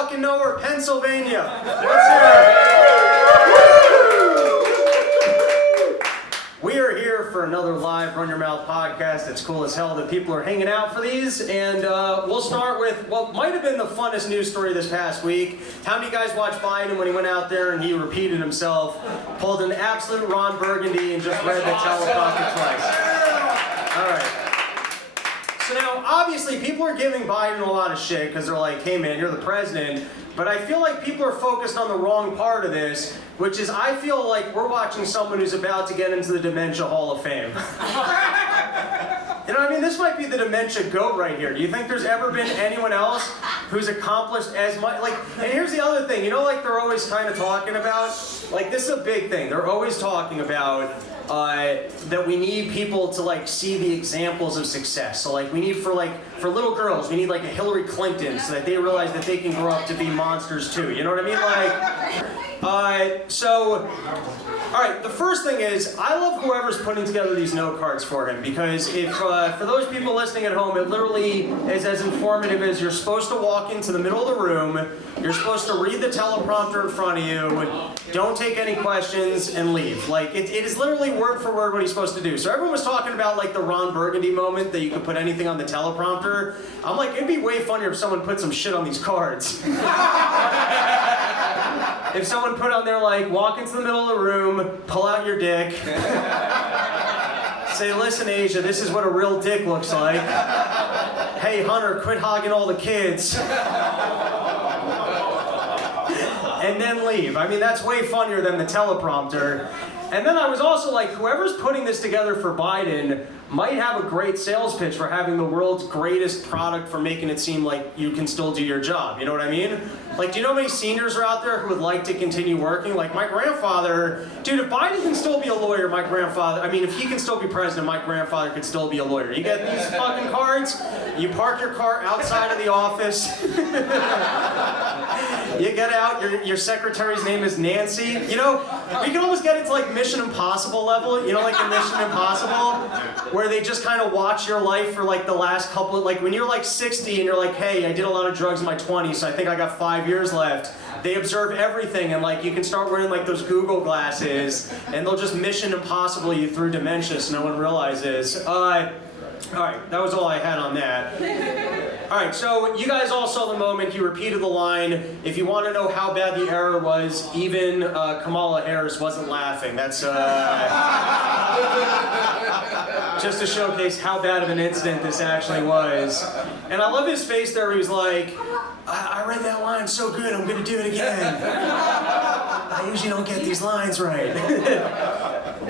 fucking nowhere, Pennsylvania. Let's hear it. We are here for another live Run Your Mouth podcast. It's cool as hell that people are hanging out for these. And we'll start with what might have been the funnest news story this past week. How many of you guys watched Biden when he went out there and he repeated himself, pulled an absolute Ron Burgundy and just read the teleprompter twice? All right. So now, obviously, people are giving Biden a lot of shit because they're like, hey man, you're the president. But I feel like people are focused on the wrong part of this, which is I feel like we're watching someone who's about to get into the Dementia Hall of Fame. You know what I mean? This might be the Dementia GOAT right here. Do you think there's ever been anyone else who's accomplished as much? Like, and here's the other thing. You know, like they're always kind of talking about, like this is a big thing. They're always talking about that we need people to like see the examples of success. So like we need for little girls, we need like a Hillary Clinton so that they realize that they can grow up to be monsters too. You know what I mean? Like, all right, the first thing is, I love whoever's putting together these note cards for him, because if, for those people listening at home, it literally is as informative as you're supposed to walk into the middle of the room, you're supposed to read the teleprompter in front of you, don't take any questions, and leave. Like, it is literally word for word what he's supposed to do. So everyone was talking about, like, the Ron Burgundy moment, that you could put anything on the teleprompter. I'm like, it'd be way funnier if someone put some shit on these cards. If someone put on there, like, walk into the middle of the room, pull out your dick, say, listen, Asia, this is what a real dick looks like. Hey, Hunter, quit hogging all the kids. And then leave. I mean, that's way funnier than the teleprompter. And then I was also like, whoever's putting this together for Biden might have a great sales pitch for having the world's greatest product for making it seem like you can still do your job. You know what I mean? Like, do you know how many seniors are out there who would like to continue working? Like, my grandfather, dude, if Biden can still be a lawyer, my grandfather, I mean, if he can still be president, my grandfather could still be a lawyer. You get these fucking cards, you park your car outside of the office, you get out, your secretary's name is Nancy. You know, we can almost get it to like Mission Impossible level, you know, like in Mission Impossible, where they just kind of watch your life for like the last couple of, like when you're like 60 and you're like, hey, I did a lot of drugs in my 20s, so I think I got 5 years left. They observe everything, and like you can start wearing like those Google glasses, and they'll just Mission Impossible you through dementia so no one realizes. All right, that was all I had on that. All right, so you guys all saw the moment. He repeated the line. If you want to know how bad the error was, even Kamala Harris wasn't laughing. That's just to showcase how bad of an incident this actually was. And I love his face there. He was like, I read that line so good, I'm going to do it again. I usually don't get these lines right.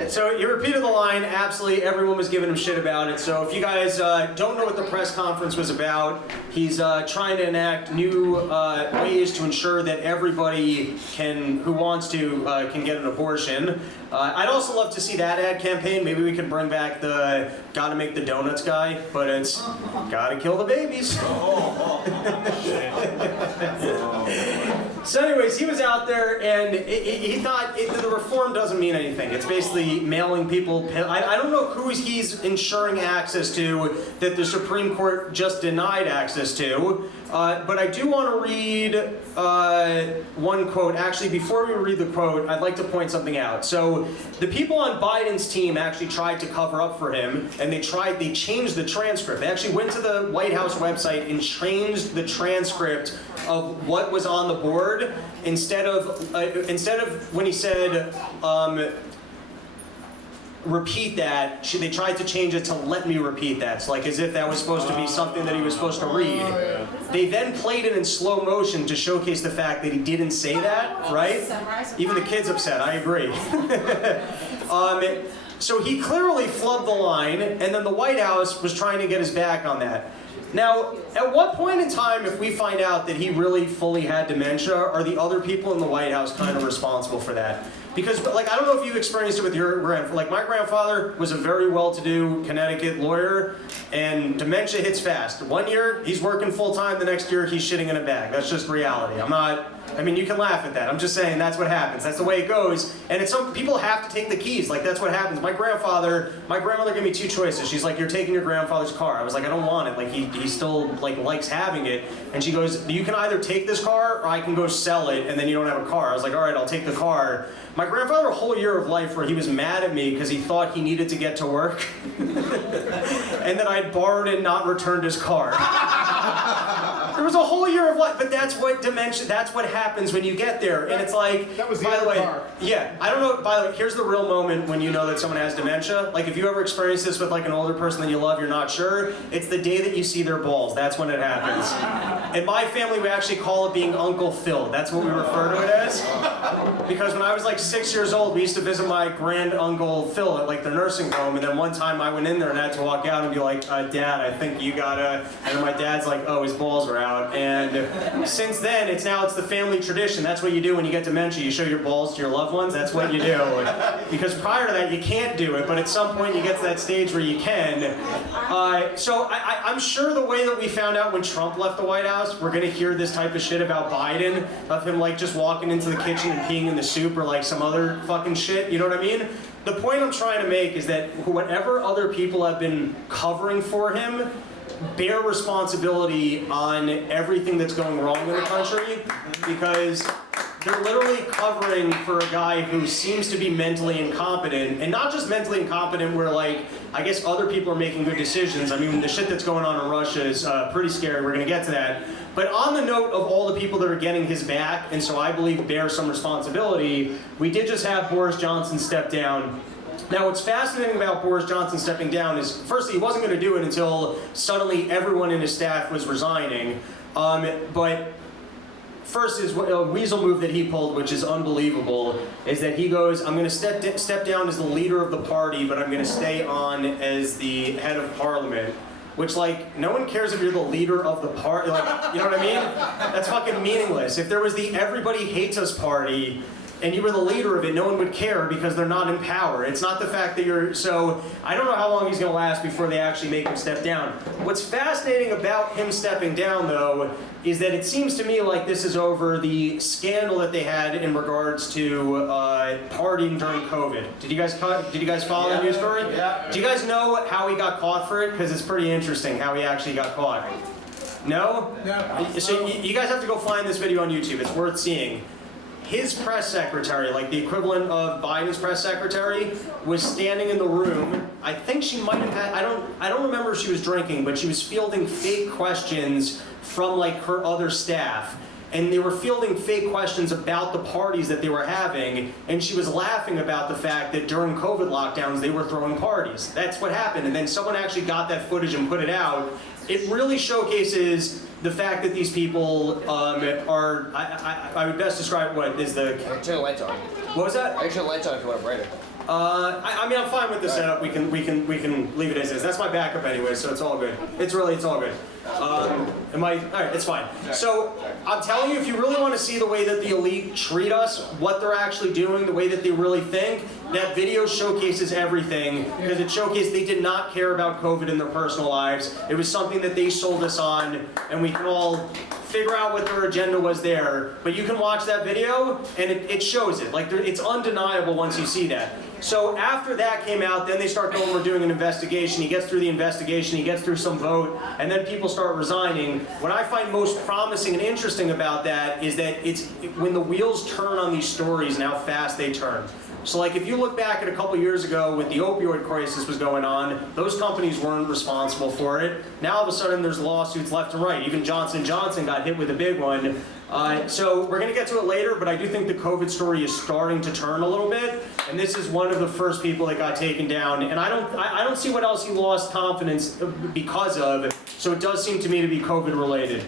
So he repeated the line. Absolutely everyone was giving him shit about it. So if you guys don't know what the press conference was about, he's trying to enact new ways to ensure that everybody who wants to can get an abortion. I'd also love to see that ad campaign. Maybe we could bring back the gotta make the donuts guy, but it's gotta kill the babies. So anyways, he was out there and he thought the reform doesn't mean anything. It's basically mailing people. I don't know who he's ensuring access to that the Supreme Court just denied access to. But I do want to read one quote. Actually, before we read the quote, I'd like to point something out. So the people on Biden's team actually tried to cover up for him, and they changed the transcript. They actually went to the White House website and changed the transcript of what was on the board instead of when he said repeat that, they tried to change it to let me repeat that. So like as if that was supposed to be something that he was supposed to read. They then played it in slow motion to showcase the fact that he didn't say that, right? Even the kid's upset, I agree. So he clearly flubbed the line, and then the White House was trying to get his back on that. Now, at what point in time, if we find out that he really fully had dementia, are the other people in the White House kind of responsible for that? Because, like, I don't know if you've experienced it with your grandfather. Like, my grandfather was a very well-to-do Connecticut lawyer, and dementia hits fast. 1 year, he's working full-time. The next year, he's shitting in a bag. That's just reality. I mean, you can laugh at that. I'm just saying that's what happens. That's the way it goes. And it's some people have to take the keys. Like, that's what happens. My grandmother gave me two choices. She's like, you're taking your grandfather's car. I was like, I don't want it. Like, he's still like likes having it. And she goes, you can either take this car or I can go sell it and then you don't have a car. I was like, all right, I'll take the car. My grandfather, a whole year of life where he was mad at me because he thought he needed to get to work. And then I'd borrowed and not returned his car. There was a whole year of life, but that's what dementia, that's what happens when you get there. And it's like, that was the by the way, car. yeah, I don't know, by the way, here's the real moment when you know that someone has dementia. Like if you ever experience this with like an older person that you love, you're not sure, it's the day that you see their balls. That's when it happens. In my family, we actually call it being Uncle Phil. That's what we refer to it as. Because when I was like 6 years old, we used to visit my grand uncle Phil at like the nursing home, and then one time I went in there and I had to walk out and be like, Dad, I think you gotta, and then my dad's like, oh, his balls are out. And since then, it's the family tradition. That's what you do when you get dementia. You show your balls to your loved ones. That's what you do. Because prior to that, you can't do it, but at some point you get to that stage where you can. So I'm sure the way that we found out when Trump left the White House, we're gonna hear this type of shit about Biden, of him like just walking into the kitchen and peeing in the soup or like some other fucking shit, you know what I mean? The point I'm trying to make is that whatever other people have been covering for him, bear responsibility on everything that's going wrong in the country, because they're literally covering for a guy who seems to be mentally incompetent, and not just mentally incompetent where like, I guess other people are making good decisions. I mean, the shit that's going on in Russia is pretty scary, we're gonna get to that. But on the note of all the people that are getting his back, and so I believe bear some responsibility, we did just have Boris Johnson step down. Now, what's fascinating about Boris Johnson stepping down is, firstly, he wasn't going to do it until suddenly everyone in his staff was resigning. But first is a weasel move that he pulled, which is unbelievable, is that he goes, I'm going to step down as the leader of the party, but I'm going to stay on as the head of parliament. Which, like, no one cares if you're the leader of the party, like, you know what I mean? That's fucking meaningless. If there was the everybody hates us party, and you were the leader of it, no one would care because they're not in power. It's not the fact that you're, so I don't know how long he's gonna last before they actually make him step down. What's fascinating about him stepping down though, is that it seems to me like this is over the scandal that they had in regards to partying during COVID. Did you guys follow that news story? Yeah. Do you guys know how he got caught for it? Because it's pretty interesting how he actually got caught. No? No. So you guys have to go find this video on YouTube. It's worth seeing. His press secretary, like the equivalent of Biden's press secretary, was standing in the room. I think she might have had, I don't remember if she was drinking, but she was fielding fake questions from like her other staff. And they were fielding fake questions about the parties that they were having, and she was laughing about the fact that during COVID lockdowns they were throwing parties. That's what happened, and then someone actually got that footage and put it out. It really showcases the fact that these people are, I would best describe what is the... Turn the lights on. What was that? I can turn the lights on if you want it brighter. I mean, I'm fine with the setup. We can leave it as is. That's my backup anyway, so it's all good. It's all good. All right, it's fine. So I'm telling you, if you really want to see the way that the elite treat us, what they're actually doing, the way that they really think, that video showcases everything, because it showcased they did not care about COVID in their personal lives. It was something that they sold us on, and we can all figure out what their agenda was there. But you can watch that video, and it shows it. Like, it's undeniable once you see that. So after that came out, then they start going, we're doing an investigation. He gets through the investigation, he gets through some vote, and then people start resigning. What I find most promising and interesting about that is that it's when the wheels turn on these stories and how fast they turn. So like if you look back at a couple years ago when the opioid crisis was going on, those companies weren't responsible for it. Now all of a sudden there's lawsuits left and right. Even Johnson & Johnson got hit with a big one. So we're going to get to it later, but I do think the COVID story is starting to turn a little bit, and this is one of the first people that got taken down. And I don't see what else he lost confidence because of. So it does seem to me to be COVID related.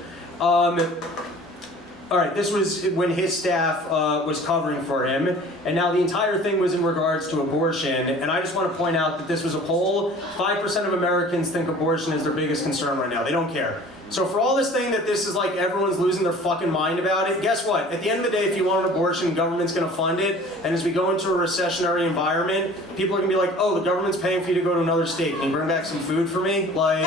All right, this was when his staff was covering for him, and now the entire thing was in regards to abortion, and I just want to point out that this was a poll. 5% of Americans think abortion is their biggest concern right now. They don't care. So for all this thing that this is like everyone's losing their fucking mind about it, guess what? At the end of the day, if you want an abortion, government's going to fund it, and as we go into a recessionary environment, people are going to be like, oh, the government's paying for you to go to another state. Can you bring back some food for me? Like...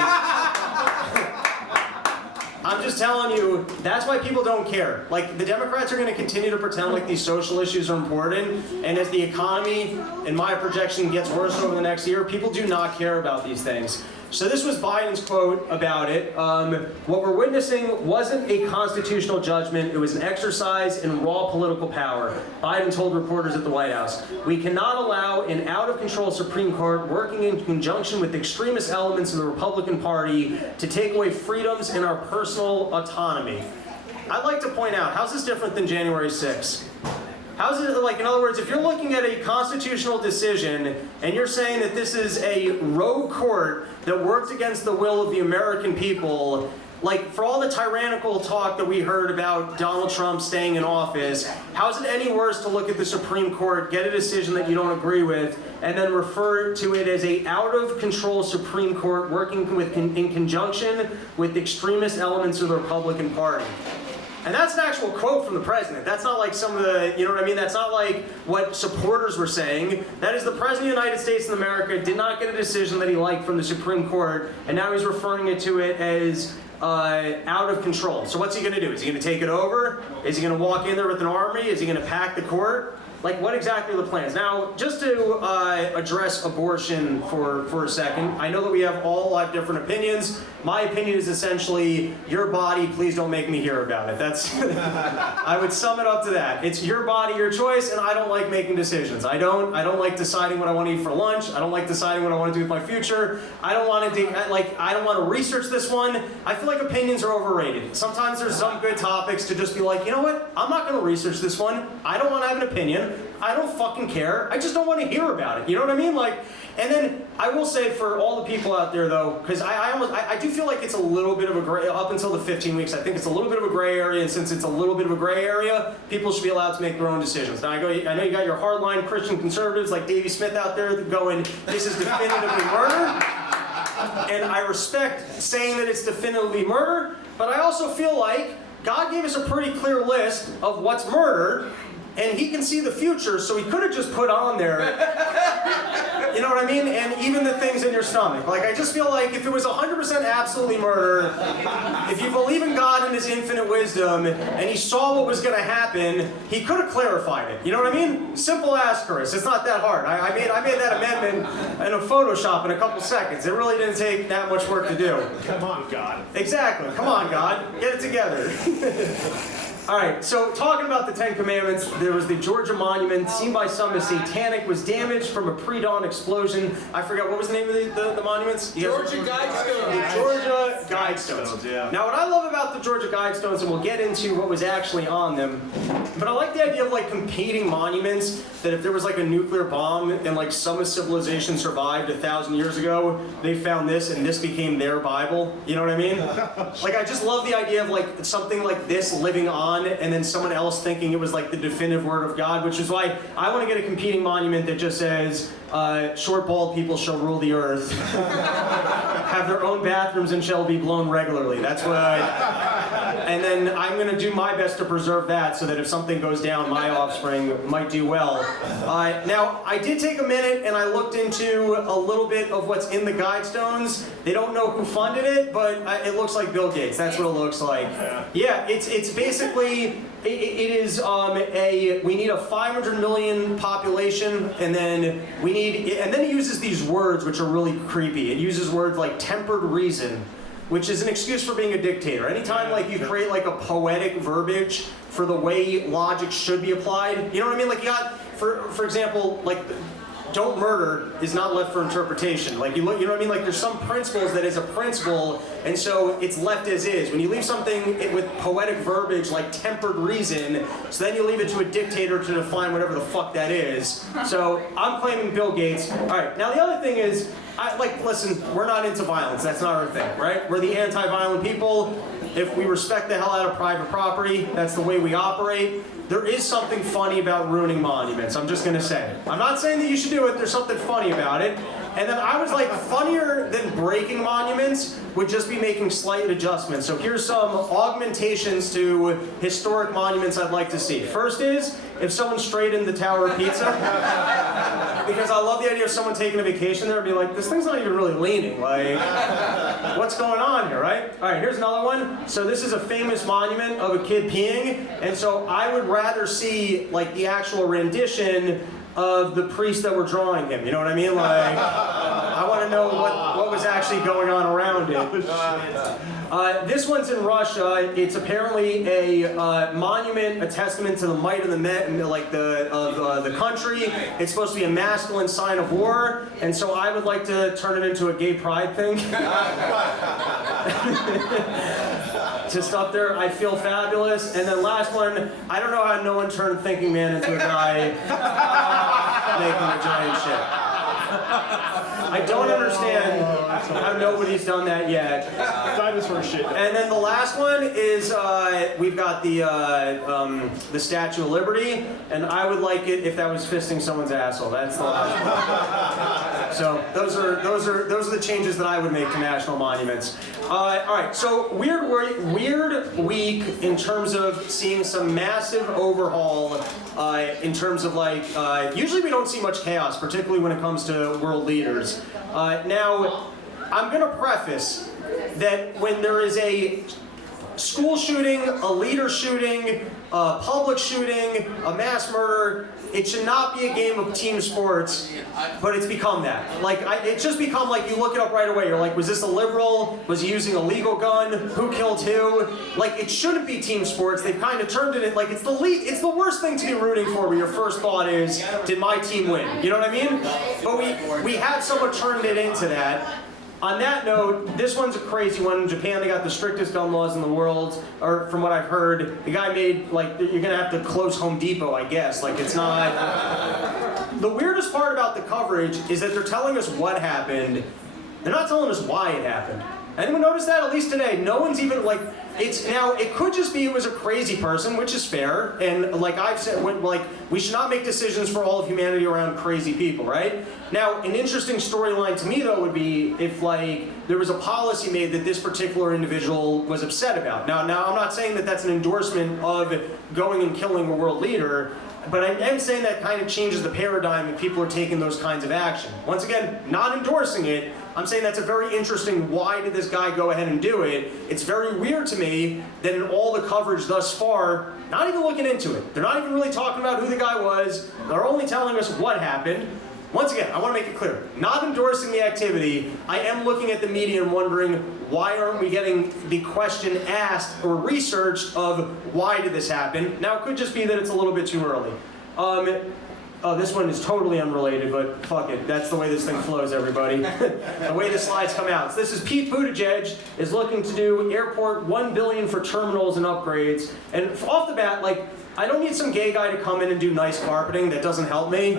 I'm just telling you, that's why people don't care. Like, the Democrats are going to continue to pretend like these social issues are important, and as the economy, in my projection, gets worse over the next year, people do not care about these things. So this was Biden's quote about it. What we're witnessing wasn't a constitutional judgment. It was an exercise in raw political power. Biden told reporters at the White House, "We cannot allow an out-of-control Supreme Court working in conjunction with extremist elements of the Republican Party to take away freedoms in our personal autonomy." I'd like to point out, how's this different than January 6th? How's it, like, in other words, if you're looking at a constitutional decision and you're saying that this is a rogue court that worked against the will of the American people, like, for all the tyrannical talk that we heard about Donald Trump staying in office, how's it any worse to look at the Supreme Court, get a decision that you don't agree with, and then refer to it as a out-of-control Supreme Court working in conjunction with extremist elements of the Republican Party? And that's an actual quote from the president. That's not like some of the, you know what I mean? That's not like what supporters were saying. That is the President of the United States of America did not get a decision that he liked from the Supreme Court, and now he's referring to it as out of control. So what's he going to do? Is he going to take it over? Is he going to walk in there with an army? Is he going to pack the court? Like, what exactly are the plans? Now, just to address abortion for a second, I know that we all have different opinions. My opinion is essentially, your body, please don't make me hear about it. That's, I would sum it up to that. It's your body, your choice, and I don't like making decisions. I don't like deciding what I want to eat for lunch. I don't like deciding what I want to do with my future. I don't want to research this one. I feel like opinions are overrated. Sometimes there's some good topics to just be like, you know what? I'm not going to research this one. I don't want to have an opinion. I don't fucking care. I just don't want to hear about it. You know what I mean? Like, and then I will say for all the people out there though, because I do feel like it's a little bit of a gray, up until the 15 weeks, I think it's a little bit of a gray area, and since it's a little bit of a gray area, people should be allowed to make their own decisions. Now I know you got your hardline Christian conservatives like Davey Smith out there going, this is definitively murder, and I respect saying that it's definitively murder, but I also feel like God gave us a pretty clear list of what's murder, and he can see the future, so he could have just put on there, you know what I mean? And even the things in your stomach. Like, I just feel like if it was 100% absolutely murder, if you believe in God and his infinite wisdom, and he saw what was going to happen, he could have clarified it. You know what I mean? Simple as, Chris. It's not that hard. I made that amendment in a Photoshop in a couple seconds. It really didn't take that much work to do. Come on, God. Exactly. Come on, God. Get it together. All right, so talking about the Ten Commandments, there was the Georgia monument, seen by some as satanic, was damaged from a pre-dawn explosion. I forgot, what was the name of the monuments? Georgia Guidestones. Georgia Guidestones. Yeah. Now, what I love about the Georgia Guidestones, and we'll get into what was actually on them, but I like the idea of like competing monuments, that if there was like a nuclear bomb and like some civilization survived 1,000 years ago, they found this and this became their Bible. You know what I mean? Like, I just love the idea of like something like this living on, and then someone else thinking it was like the definitive word of God, which is why I want to get a competing monument that just says, short bald people shall rule the earth, have their own bathrooms and shall be blown regularly. That's what and then I'm going to do my best to preserve that so that if something goes down, my offspring might do well. Now, I did take a minute and I looked into a little bit of what's in the Guidestones. They don't know who funded it, but it looks like Bill Gates. That's what it looks like. Yeah, it's basically, it is we need a 500 million population, and then he uses these words which are really creepy. It uses words like tempered reason, which is an excuse for being a dictator. Anytime like you create like a poetic verbiage for the way logic should be applied, you know what I mean? Like you got, for example, like don't murder is not left for interpretation. Like you know what I mean? Like there's some principles that is a principle, and so it's left as is. When you leave something with poetic verbiage like tempered reason, so then you leave it to a dictator to define whatever the fuck that is. So I'm claiming Bill Gates. All right, now the other thing is, listen, we're not into violence. That's not our thing, right? We're the anti-violent people. If we respect the hell out of private property, that's the way we operate. There is something funny about ruining monuments. I'm just going to say it. I'm not saying that you should do it. There's something funny about it. And then I was like, funnier than breaking monuments would just be making slight adjustments. So here's some augmentations to historic monuments I'd like to see. First is, if someone straightened the Tower of Pizza, because I love the idea of someone taking a vacation there and be like, this thing's not even really leaning. Like, what's going on here, right? All right, here's another one. So this is a famous monument of a kid peeing, and so I would rather see like the actual rendition of the priest that were drawing him. You know what I mean? Like, I want to know what was actually going on around it. This one's in Russia. It's apparently a monument, a testament to the might of the the country. It's supposed to be a masculine sign of war, and so I would like to turn it into a gay pride thing. Just up there, I feel fabulous. And then last one, I don't know how no one turned Thinking Man into a guy making a giant ship. I don't understand how nobody's done that yet. Dinosaur shit. And then the last one is we've got the Statue of Liberty, and I would like it if that was fisting someone's asshole. That's the last one. So those are the changes that I would make to national monuments. All right, so weird week in terms of seeing some massive overhaul. In terms of usually we don't see much chaos, particularly when it comes to world leaders. Now, I'm going to preface that when there is a school shooting, a leader shooting, a public shooting, a mass murder, it should not be a game of team sports, but it's become that. It's just become you look it up right away. You're like, was this a liberal? Was he using a legal gun? Who killed who? It shouldn't be team sports. They've kind of turned it in, it's the worst thing to be rooting for where your first thought is, did my team win? You know what I mean? But we have somewhat turned it into that. On that note, this one's a crazy one. In Japan, they got the strictest gun laws in the world, or from what I've heard, the guy made, you're gonna have to close Home Depot, I guess. It's not... The weirdest part about the coverage is that they're telling us what happened. They're not telling us why it happened. Anyone notice that? At least today, no one's even it could just be it was a crazy person, which is fair, and I've said, we should not make decisions for all of humanity around crazy people, right? Now, an interesting storyline to me, though, would be if, there was a policy made that this particular individual was upset about. Now, I'm not saying that that's an endorsement of going and killing a world leader, but I am saying that kind of changes the paradigm if people are taking those kinds of action. Once again, not endorsing it, I'm saying that's a very interesting, why did this guy go ahead and do it? It's very weird to me that in all the coverage thus far, not even looking into it. They're not even really talking about who the guy was. They're only telling us what happened. Once again, I want to make it clear, not endorsing the activity. I am looking at the media and wondering, why aren't we getting the question asked or researched of why did this happen? Now, it could just be that it's a little bit too early. This one is totally unrelated, but fuck it. That's the way this thing flows, everybody. The way the slides come out. So this is Pete Buttigieg is looking to do airport $1 billion for terminals and upgrades. And off the bat, I don't need some gay guy to come in and do nice carpeting. That doesn't help me.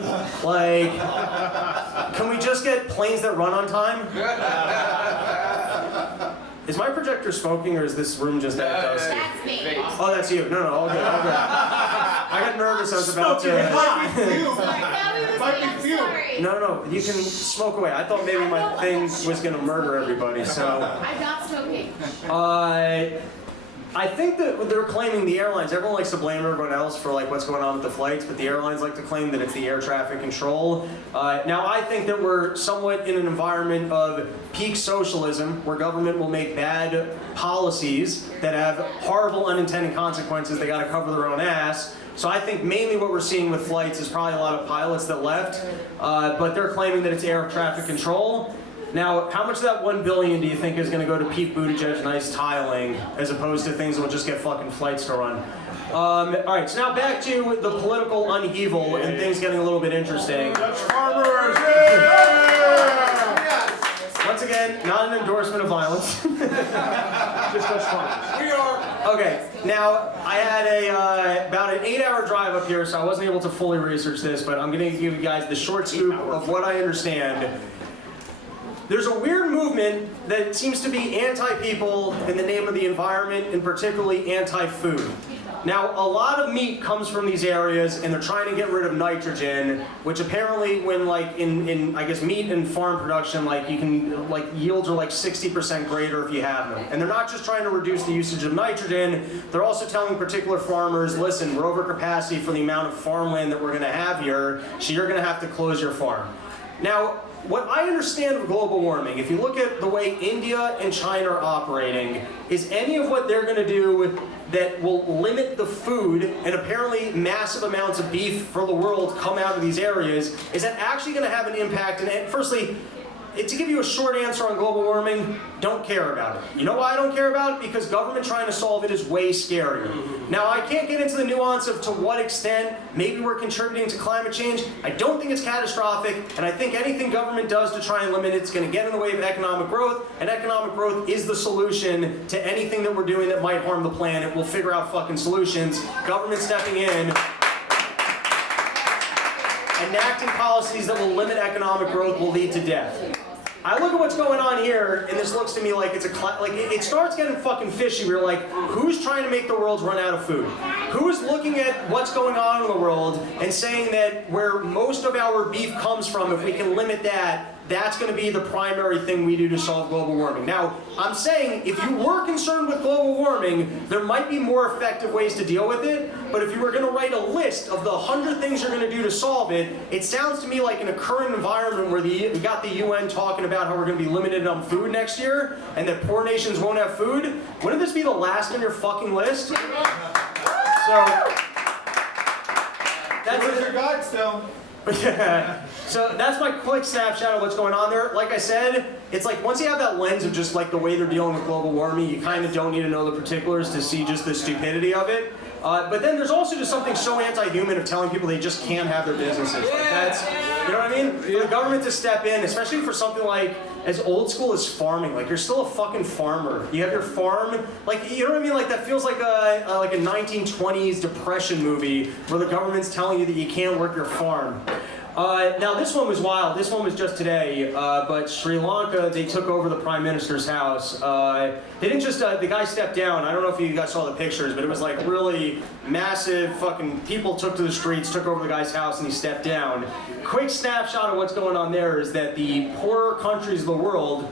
Can we just get planes that run on time? Is my projector smoking, or is this room just that dusty? That's me. Oh, that's you. No, all good. I got nervous. I was about to... No, you can smoke away. I thought maybe my thing was going to murder everybody, so... I'm not smoking. I think that they're claiming the airlines, everyone likes to blame everyone else for what's going on with the flights, but the airlines like to claim that it's the air traffic control. Now I think that we're somewhat in an environment of peak socialism where government will make bad policies that have horrible unintended consequences. They got to cover their own ass. So I think mainly what we're seeing with flights is probably a lot of pilots that left, but they're claiming that it's air traffic control. Now, how much of that $1 billion do you think is going to go to Pete Buttigieg's nice tiling, as opposed to things that will just get fucking flights to run? All right, so now back to the political upheaval and things getting a little bit interesting. Dutch farmers! Once again, not an endorsement of violence. Just Dutch farmers. We are. Okay, now I had about an 8-hour drive up here, so I wasn't able to fully research this, but I'm going to give you guys the short scoop of what I understand. There's a weird movement that seems to be anti-people in the name of the environment, and particularly anti-food. Now, a lot of meat comes from these areas, and they're trying to get rid of nitrogen, which apparently, when in I guess meat and farm production, you can yields are 60% greater if you have them. And they're not just trying to reduce the usage of nitrogen; they're also telling particular farmers, listen, we're over capacity for the amount of farmland that we're going to have here, so you're going to have to close your farm. Now, what I understand of global warming, if you look at the way India and China are operating, is any of what they're going to do that will limit the food, and apparently massive amounts of beef for the world come out of these areas, is that actually going to have an impact? And firstly, to give you a short answer on global warming, don't care about it. You know why I don't care about it? Because government trying to solve it is way scarier. Now, I can't get into the nuance of to what extent maybe we're contributing to climate change. I don't think it's catastrophic, and I think anything government does to try and limit it is going to get in the way of economic growth, and economic growth is the solution to anything that we're doing that might harm the planet. We'll figure out fucking solutions. Government stepping in, enacting policies that will limit economic growth will lead to death. I look at what's going on here, and this looks to me like it's it starts getting fucking fishy. We're like, who's trying to make the world run out of food? Who's looking at what's going on in the world and saying that where most of our beef comes from, if we can limit that, that's going to be the primary thing we do to solve global warming. Now, I'm saying if you were concerned with global warming, there might be more effective ways to deal with it, but if you were going to write a list of the 100 things you're going to do to solve it, it sounds to me like in a current environment where we got the UN talking about how we're going to be limited on food next year, and that poor nations won't have food, wouldn't this be the last on your fucking list? So, that's your God still. So that's my quick snapshot of what's going on there. Like I said, it's like once you have that lens of just like the way they're dealing with global warming, you kind of don't need to know the particulars to see just the stupidity of it. But then there's also just something so anti-human of telling people they just can't have their businesses. Like that's, you know what I mean? For the government to step in, especially for something like as old school as farming. Like you're still a fucking farmer. You have your farm. Like you know what I mean? Like that feels like a 1920s depression movie where the government's telling you that you can't work your farm. Now this one was wild. This one was just today, but Sri Lanka, they took over the Prime Minister's house. They didn't just, the guy stepped down. I don't know if you guys saw the pictures, but it was like really massive fucking people took to the streets, took over the guy's house, and he stepped down. Quick snapshot of what's going on there is that the poorer countries of the world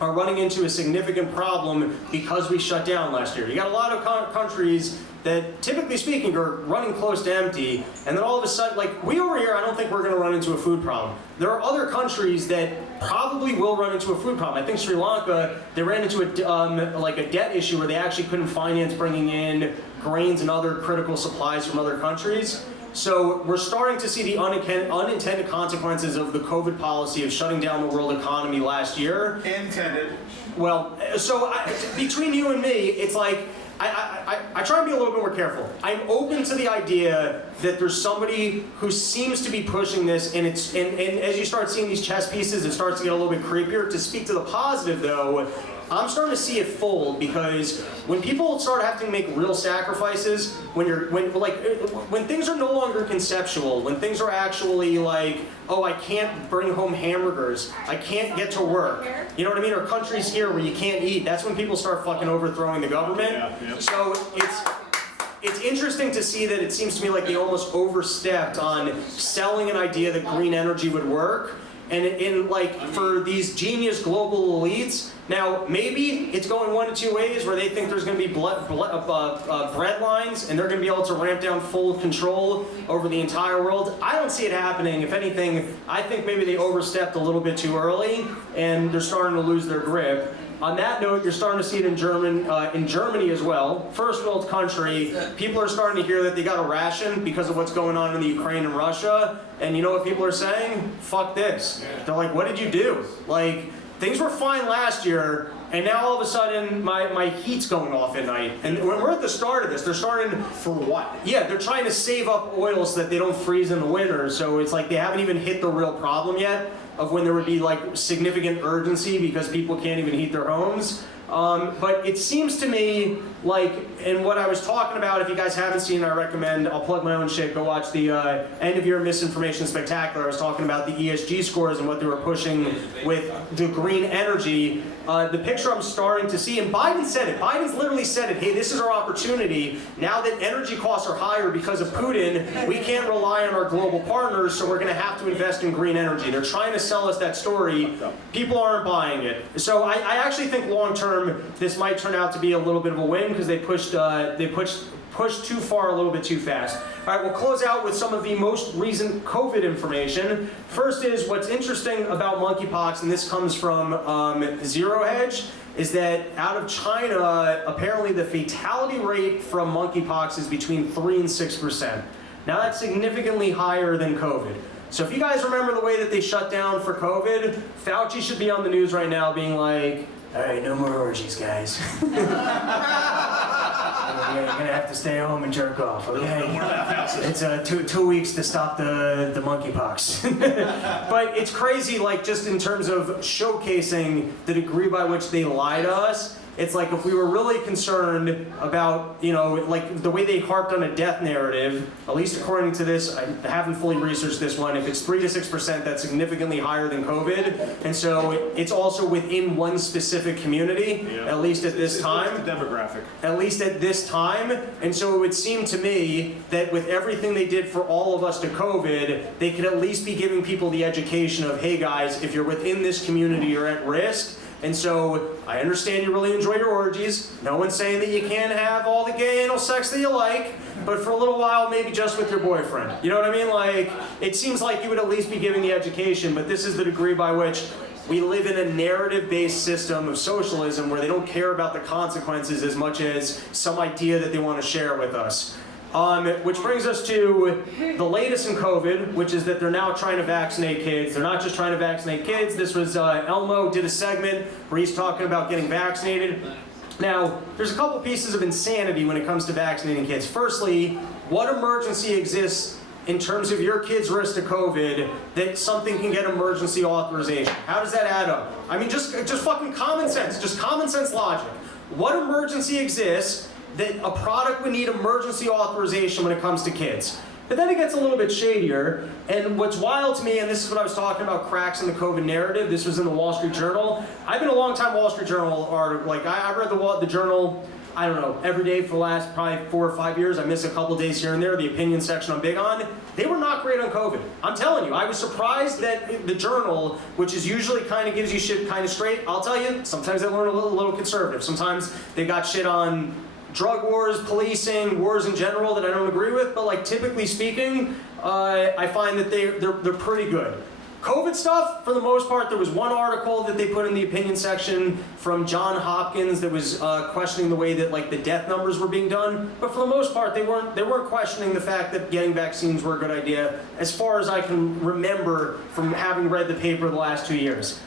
are running into a significant problem because we shut down last year. You got a lot of countries that, typically speaking, are running close to empty, and then all of a sudden, like, we over here, I don't think we're going to run into a food problem. There are other countries that probably will run into a food problem. I think Sri Lanka, they ran into a debt issue where they actually couldn't finance bringing in grains and other critical supplies from other countries. So we're starting to see the unintended consequences of the COVID policy of shutting down the world economy last year. Intended. Well, so between you and me, it's like, I try and be a little bit more careful. I'm open to the idea that there's somebody who seems to be pushing this, and as you start seeing these chess pieces, it starts to get a little bit creepier. To speak to the positive, though, I'm starting to see it fold because when people start having to make real sacrifices, when things are no longer conceptual, when things are actually like, oh, I can't bring home hamburgers, I can't get to work, you know what I mean? Or countries here where you can't eat, that's when people start fucking overthrowing the government. Yeah. So it's interesting to see that it seems to me like they almost overstepped on selling an idea that green energy would work. And for these genius global elites, now maybe it's going one of two ways where they think there's going to be bread lines and they're going to be able to ramp down full control over the entire world. I don't see it happening. If anything, I think maybe they overstepped a little bit too early and they're starting to lose their grip. On that note, you're starting to see it in Germany as well. First world country, people are starting to hear that they got a ration because of what's going on in the Ukraine and Russia. And you know what people are saying? Fuck this. They're like, what did you do? Like, things were fine last year, and now all of a sudden my heat's going off at night. And when we're at the start of this, they're starting... For what? Yeah, they're trying to save up oil so that they don't freeze in the winter. So it's like they haven't even hit the real problem yet of when there would be like significant urgency because people can't even heat their homes. But it seems to me like, and what I was talking about, if you guys haven't seen it, I recommend, I'll plug my own shit, go watch the End of Year Misinformation Spectacular. I was talking about the ESG scores and what they were pushing with the green energy. The picture I'm starting to see, and Biden said it, Biden's literally said it, hey, this is our opportunity. Now that energy costs are higher because of Putin, we can't rely on our global partners, so we're going to have to invest in green energy. They're trying to sell us that story. People aren't buying it. So I actually think long term, this might turn out to be a little bit of a win because they pushed too far a little bit too fast. All right, we'll close out with some of the most recent COVID information. First is what's interesting about monkeypox, and this comes from Zero Hedge, is that out of China, apparently the fatality rate from monkeypox is between 3 and 6%. Now that's significantly higher than COVID. So if you guys remember the way that they shut down for COVID, Fauci should be on the news right now being like, all right, no more orgies, guys. You're gonna have to stay home and jerk off, okay? It's 2 weeks to stop the monkeypox. But it's crazy, like, just in terms of showcasing the degree by which they lie to us. It's like if we were really concerned about, you know, like the way they harped on a death narrative, at least according to this, I haven't fully researched this one, if it's 3 to 6%, that's significantly higher than COVID. And so it's also within one specific community, at least at this time. It's the demographic. At least at this time. And so it would seem to me that with everything they did for all of us to COVID, they could at least be giving people the education of, hey guys, if you're within this community, you're at risk. And so, I understand you really enjoy your orgies. No one's saying that you can't have all the gay anal sex that you like, but for a little while, maybe just with your boyfriend. You know what I mean? Like, it seems like you would at least be giving the education, but this is the degree by which we live in a narrative-based system of socialism where they don't care about the consequences as much as some idea that they want to share with us. Which brings us to the latest in COVID, which is that they're now trying to vaccinate kids. They're not just trying to vaccinate kids. This was, Elmo did a segment where he's talking about getting vaccinated. Now, there's a couple pieces of insanity when it comes to vaccinating kids. Firstly, what emergency exists in terms of your kid's risk to COVID that something can get emergency authorization? How does that add up? I mean, just fucking common sense, just common sense logic. What emergency exists that a product would need emergency authorization when it comes to kids? But then it gets a little bit shadier, and what's wild to me, and this is what I was talking about, cracks in the COVID narrative, this was in the Wall Street Journal. I've been a long time Wall Street Journal article, like I read the Journal, I don't know, every day for the last probably 4 or 5 years. I miss a couple days here and there, the opinion section I'm big on. They were not great on COVID. I'm telling you, I was surprised that the Journal, which is usually kind of gives you shit kind of straight, I'll tell you, sometimes they learn a little conservative. Sometimes they got shit on drug wars, policing, wars in general that I don't agree with, but like typically speaking, I find that they're pretty good. COVID stuff, for the most part, there was one article that they put in the opinion section from John Hopkins that was questioning the way that like the death numbers were being done, but for the most part, they weren't questioning the fact that getting vaccines were a good idea, as far as I can remember from having read the paper the last 2 years.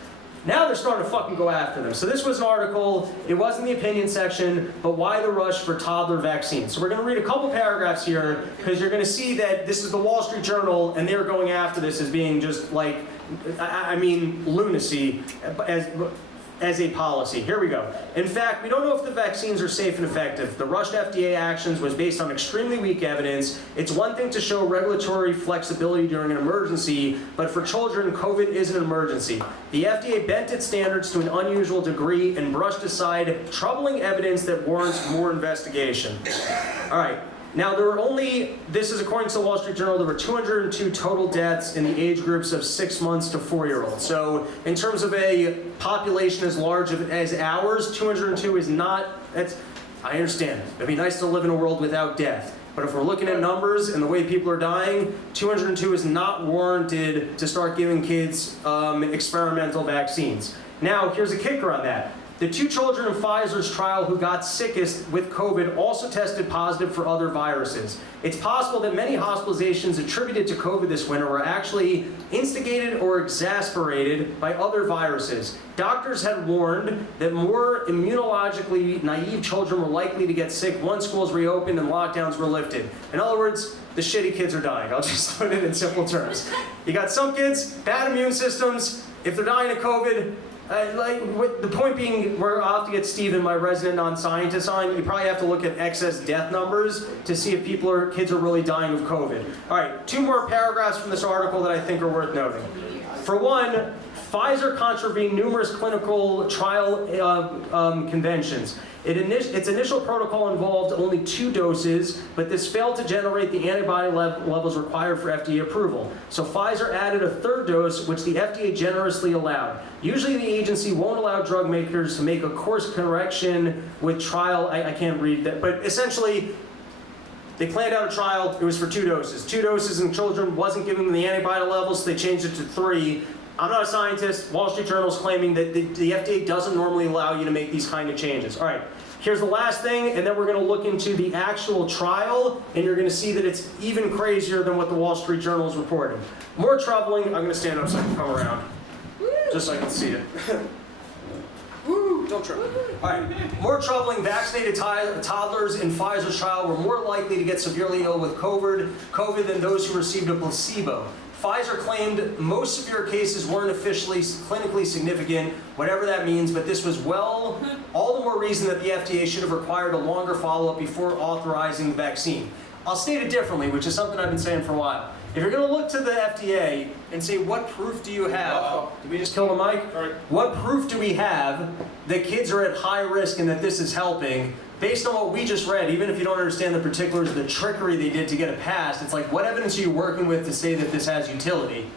Now they're starting to fucking go after them. So this was an article, it was in the opinion section, but why the rush for toddler vaccines? So we're gonna read a couple paragraphs here, because you're gonna see that this is the Wall Street Journal, and they're going after this as being just like, I mean, lunacy as a policy. Here we go. In fact, we don't know if the vaccines are safe and effective. The rushed FDA actions was based on extremely weak evidence. It's one thing to show regulatory flexibility during an emergency, but for children, COVID is an emergency. The FDA bent its standards to an unusual degree and brushed aside troubling evidence that warrants more investigation. All right. Now, there were only, this is according to the Wall Street Journal, there were 202 total deaths in the age groups of 6 months to 4-year-olds. So, in terms of a population as large as ours, 202 is not, I understand. It'd be nice to live in a world without death. But if we're looking at numbers and the way people are dying, 202 is not warranted to start giving kids experimental vaccines. Now, here's a kicker on that. The 2 children in Pfizer's trial who got sickest with COVID also tested positive for other viruses. It's possible that many hospitalizations attributed to COVID this winter were actually instigated or exasperated by other viruses. Doctors had warned that more immunologically naive children were likely to get sick once schools reopened and lockdowns were lifted. In other words, the shitty kids are dying. I'll just put it in simple terms. You got some kids, bad immune systems. If they're dying of COVID, the point being, I'll have to get Steven, my resident non-scientist, on. You probably have to look at excess death numbers to see if kids are really dying of COVID. All right, 2 more paragraphs from this article that I think are worth noting. For one, Pfizer contravened numerous clinical trial conventions. Its initial protocol involved only 2 doses, but this failed to generate the antibody levels required for FDA approval. So Pfizer added a 3rd dose, which the FDA generously allowed. Usually the agency won't allow drug makers to make a course correction with trial, I can't read that, but essentially, they planned out a trial, it was for 2 doses. 2 doses in children wasn't giving them the antibody levels, so they changed it to 3. I'm not a scientist. Wall Street Journal is claiming that the FDA doesn't normally allow you to make these kind of changes. All right, Here's the last thing, and then we're going to look into the actual trial, and you're going to see that it's even crazier than what the Wall Street Journal is reporting. More troubling, I'm going to stand up so I can come around, just so I can see it. Woo, don't trip. All right, more troubling, vaccinated toddlers in Pfizer's trial were more likely to get severely ill with COVID than those who received a placebo. Pfizer claimed most severe cases weren't officially clinically significant, whatever that means, but this was all the more reason that the FDA should have required a longer follow-up before authorizing the vaccine. I'll state it differently, which is something I've been saying for a while. If you're going to look to the FDA and say, what proof do you have? Did we just kill the mic? Right. What proof do we have that kids are at high risk and that this is helping? Based on what we just read, even if you don't understand the particulars of the trickery they did to get it passed, it's like, what evidence are you working with to say that this has utility?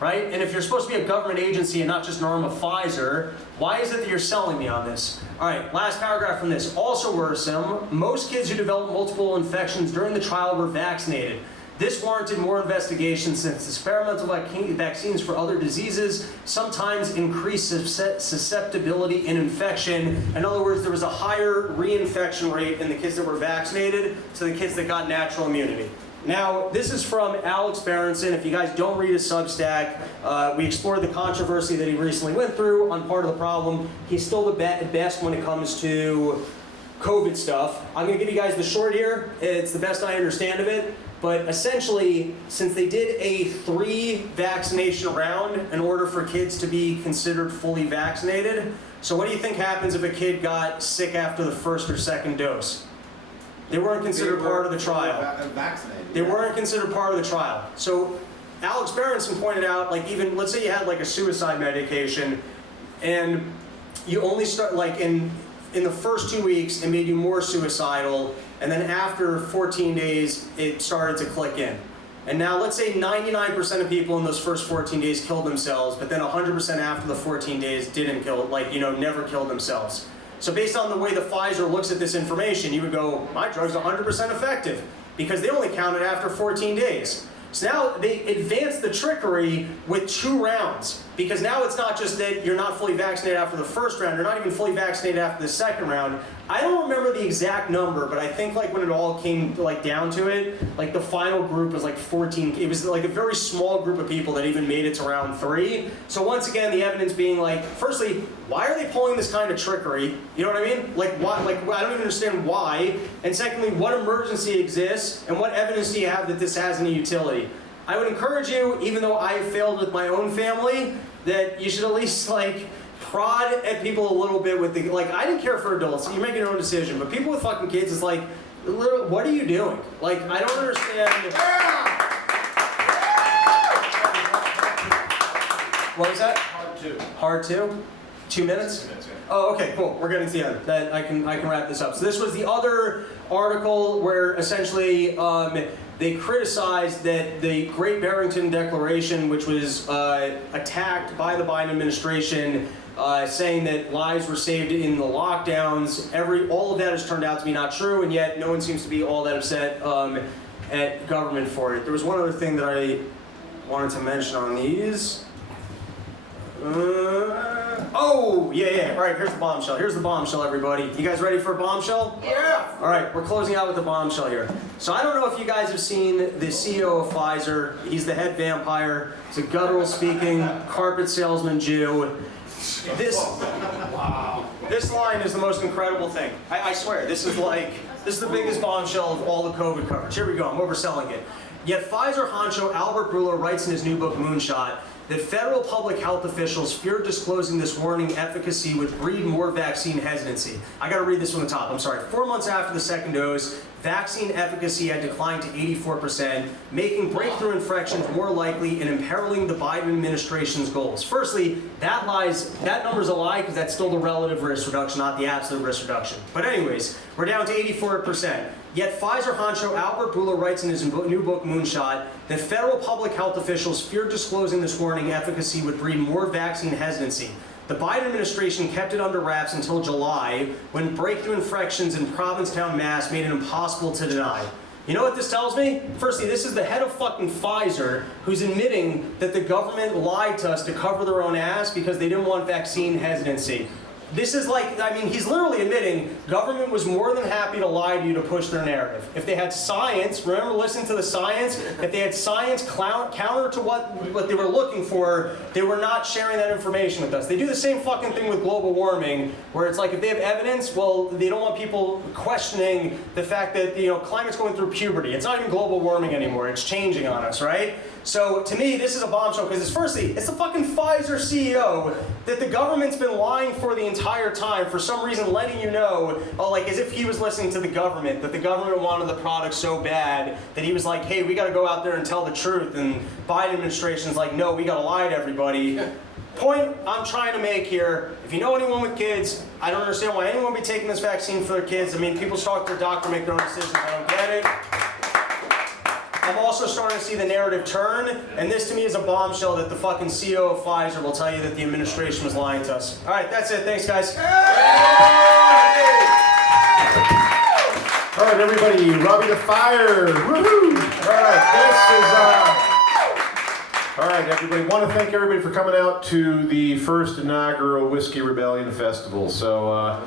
Right? And if you're supposed to be a government agency and not just an arm of Pfizer, why is it that you're selling me on this? All right, last paragraph from this. Also worrisome, most kids who developed multiple infections during the trial were vaccinated. This warranted more investigation since experimental vaccines for other diseases sometimes increase susceptibility in infection. In other words, there was a higher reinfection rate in the kids that were vaccinated to the kids that got natural immunity. Now, this is from Alex Berenson. If you guys don't read his Substack, we explored the controversy that he recently went through on part of the problem. He's still the best when it comes to COVID stuff. I'm going to give you guys the short here. It's the best I understand of it. But essentially, since they did a 3-vaccination round in order for kids to be considered fully vaccinated, so what do you think happens if a kid got sick after the first or second dose? They weren't considered part of the trial. They weren't considered part of the trial. So Alex Berenson pointed out, like, even, let's say you had like a suicide medication, and you only start, like, in the first 2 weeks, it made you more suicidal, and then after 14 days, it started to click in. And now let's say 99% of people in those first 14 days killed themselves, but then 100% after the 14 days didn't kill, like, never killed themselves. So based on the way the Pfizer looks at this information, you would go, my drug's 100% effective, because they only counted after 14 days. So now they advanced the trickery with 2 rounds, because now it's not just that you're not fully vaccinated after the first round, you're not even fully vaccinated after the second round. I don't remember the exact number, but I think like when it all came like down to it, like the final group was like 14, it was like a very small group of people that even made it to round 3. So once again, the evidence being like, firstly, why are they pulling this kind of trickery? You know what I mean? Like why, like I don't even understand why. And secondly, what emergency exists and what evidence do you have that this has any utility? I would encourage you, even though I failed with my own family, that you should at least like prod at people a little bit with the, like, I didn't care for adults, you're making your own decision, but people with fucking kids, it's like, what are you doing? Like, I don't understand. What was that? Hard 2. Hard 2? 2 minutes? 2 minutes, yeah. Oh, okay, cool. We're getting to the end. Then I can wrap this up. So this was the other article where essentially they criticized that the Great Barrington Declaration, which was attacked by the Biden administration, saying that lives were saved in the lockdowns. All of that has turned out to be not true, and yet no one seems to be all that upset at government for it. There was one other thing that I wanted to mention on these. Oh, yeah. All right, here's the bombshell. Here's the bombshell, everybody. You guys ready for a bombshell? Yeah! All right, we're closing out with the bombshell here. So I don't know if you guys have seen the CEO of Pfizer. He's the head vampire. He's a guttural speaking, carpet salesman Jew. This line is the most incredible thing. I swear, this is the biggest bombshell of all the COVID coverage. Here we go, I'm overselling it. Yet Pfizer honcho Albert Brewer writes in his new book, Moonshot, that federal public health officials feared disclosing this warning efficacy would breed more vaccine hesitancy. I gotta read this from the top, I'm sorry. 4 months after the second dose, vaccine efficacy had declined to 84%, making breakthrough infections more likely and imperiling the Biden administration's goals. Firstly, that number's a lie because that's still the relative risk reduction, not the absolute risk reduction. But anyways, we're down to 84%. Yet Pfizer honcho Albert Brewer writes in his new book, Moonshot, that federal public health officials feared disclosing this warning efficacy would breed more vaccine hesitancy. The Biden administration kept it under wraps until July, when breakthrough infections in Provincetown, Mass. Made it impossible to deny. You know what this tells me? Firstly, this is the head of fucking Pfizer who's admitting that the government lied to us to cover their own ass because they didn't want vaccine hesitancy. this is like, I mean, he's literally admitting government was more than happy to lie to you to push their narrative. If they had science, remember, listen to the science, if they had science counter to what they were looking for, they were not sharing that information with us. They do the same fucking thing with global warming, where it's like if they have evidence, well, they don't want people questioning the fact that, you know, climate's going through puberty. It's not even global warming anymore. It's changing on us, right? So to me, this is a bombshell because it's firstly, it's the fucking Pfizer CEO that the government's been lying for the entire time, for some reason letting you know, like as if he was listening to the government, that the government wanted the product so bad that he was like, hey, we gotta go out there and tell the truth, and Biden administration's like, no, we gotta lie to everybody. Point I'm trying to make here, if you know anyone with kids, I don't understand why anyone would be taking this vaccine for their kids. I mean, people should talk to their doctor, make their own decisions. I don't get it. I'm also starting to see the narrative turn, and this to me is a bombshell that the fucking CEO of Pfizer will tell you that the administration was lying to us. All right, that's it. Thanks, guys. All right, everybody, Robbie the Fire. Woohoo! All right, everybody. Want to thank everybody for coming out to the first inaugural Whiskey Rebellion Festival. So